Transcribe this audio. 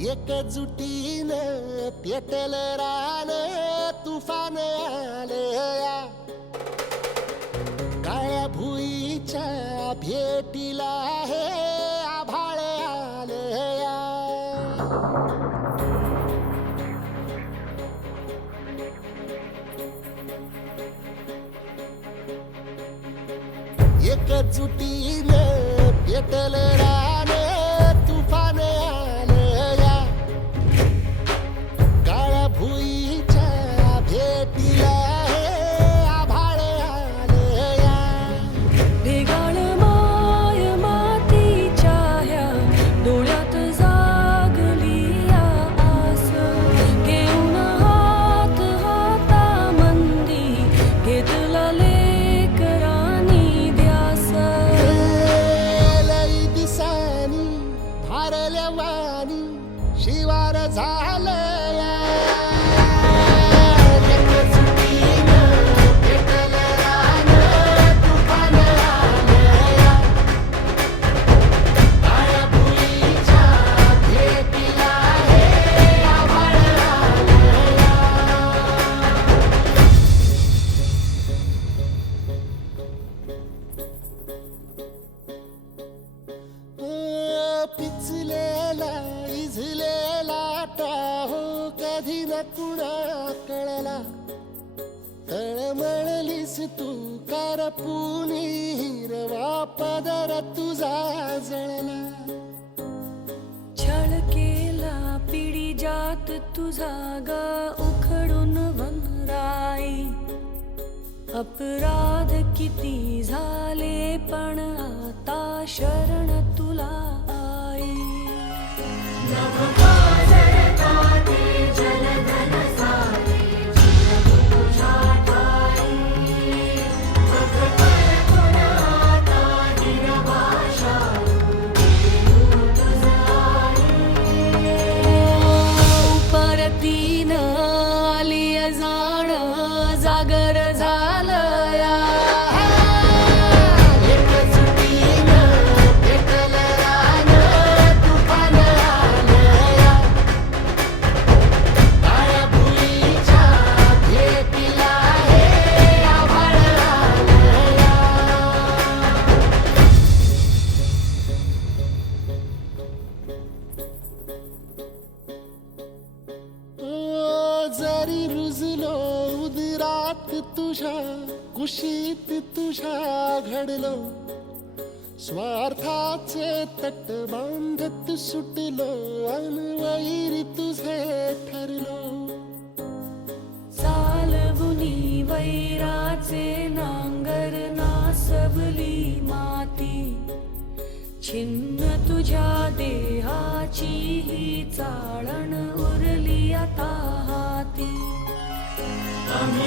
एकजुटीनं पेटल रान तुफान आलया काळ्या भुईच्या भेटीला हे आभाळ आलया एकजुटीनं पेटल रान तुफान आलया काळ्या भुईच्या भेटीला हे आभाळ आलया ढेगाळ माय मातीच्या ह्या डोळ्यात जागली आस घेऊन हात हातामंदी घेतला लेकरांनी ध्यास लई दिसानी भारल्या वाणी शिवार झालया एकजुटीनं पेटल रान तुफान आलया काळ्या भुईच्या भेटीला हे आभाळ आलया पिचलेला इझलेला टाहो कधी न कुणा कळला तळमळलीस तू करपुनी हिरवा पदर तुझा जळला छळ केला पिढी जात तुझा ग उखडून वनराई अपराध किती झाले पण आता शरण तुला आई परतीन आली जाण जागर झालया एकजुटीनं पेटल रान तुफान आलया काळ्या भुईच्या भेटीला हे आभाळ आलया जरी रुजलो उदरात तुझ्या कुशीत तुझ्या घडलो स्वार्थाचे तट बांधत सुटलो अनवैरी तुझे ठरलो चालवुनी वैराचे नांगर नासवली माती छिन्न तुझ्या देहाची ही चाळण उरली आता हाती आम्ही